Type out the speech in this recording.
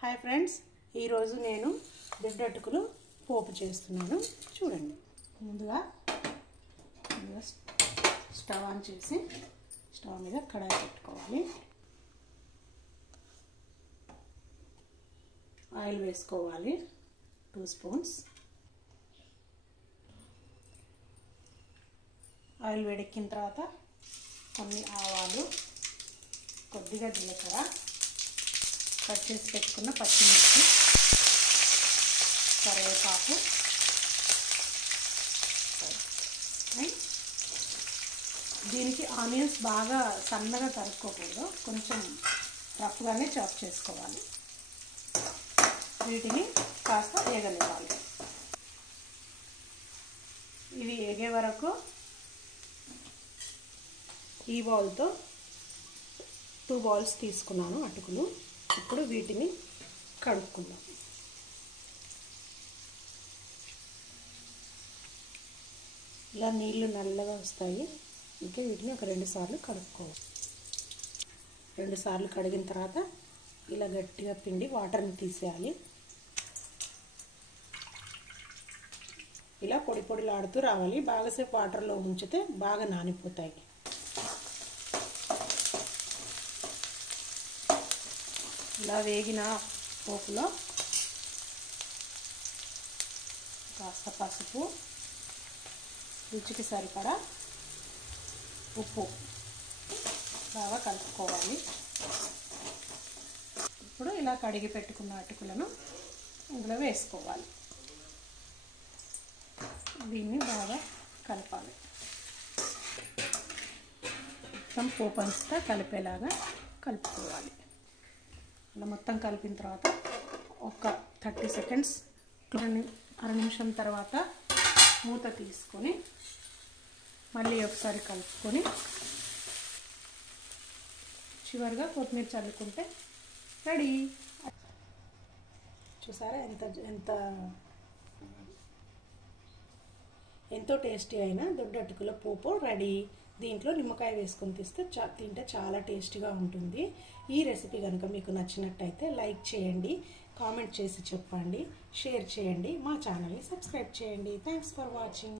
Hi friends, ఈరోజు నేను దొడ్డు అటుకులు పోపు చేస్తున్నాను. చూడండి. ముందుగా స్టవ్ ఆన్ చేసి స్టవ్ మీద కడాయి పెట్టుకోవాలి. ఆయిల్ వేసుకోవాలి 2 స్పూన్స్. ఆయిల్ వేడెక్కిన తర్వాత కొన్ని ఆవాలు, కొద్దిగా జీలకర్ర, కట్ చేసి పెట్టుకున్న పచ్చిమిర్చి, కరివేపాకు, దీనికి ఆనియన్స్ బాగా సన్నగా తరుక్కోకూడదు, కొంచెం రఫ్గానే చాప్ చేసుకోవాలి. వీటిని కాస్త వేగనివ్వాలి. ఇవి వేగే వరకు ఈ బౌల్తో 2 బౌల్స్ తీసుకున్నాను అటుకులు. ఇప్పుడు వీటిని కడుక్కుందాం. ఇలా నీళ్లు నల్లగా వస్తాయి. ఇంకా వీటిని ఒక 2 సార్లు కడుక్కోవాలి. 2 సార్లు కడిగిన తర్వాత ఇలా గట్టిగా పిండి వాటర్ని తీసేయాలి. ఇలా పొడి పొడిలాడుతూ రావాలి. బాగాసేపు వాటర్లో ఉంచితే బాగా నానిపోతాయి. ఇలా వేగిన పోపులో కాస్త పసుపు, రుచికి సరిపడా ఉప్పు బాగా కలుపుకోవాలి. ఇప్పుడు ఇలా కడిగి పెట్టుకున్న అటుకులను ఇందులో వేసుకోవాలి. దీన్ని బాగా కలపాలి. మొత్తం పోపు అంతా కలిపేలాగా కలుపుకోవాలి. అలా మొత్తం కలిపిన తర్వాత ఒక 30 సెకండ్స్, అర నిమిషం తర్వాత మూత తీసుకొని మళ్ళీ ఒకసారి కలుపుకొని చివరిగా కొత్తిమీర చల్లుకుంటే రెడీ. చూసారా ఎంతో టేస్టీ అయిన దొడ్డు అటుకుల పోపు రెడీ. దీంట్లో నిమ్మకాయ వేసుకొని తింటే చాలా టేస్టీగా ఉంటుంది. ఈ రెసిపీ కనుక మీకు నచ్చినట్టయితే లైక్ చేయండి, కామెంట్ చేసి చెప్పండి, షేర్ చేయండి, మా ఛానల్ని సబ్స్క్రైబ్ చేయండి. Thanks for watching.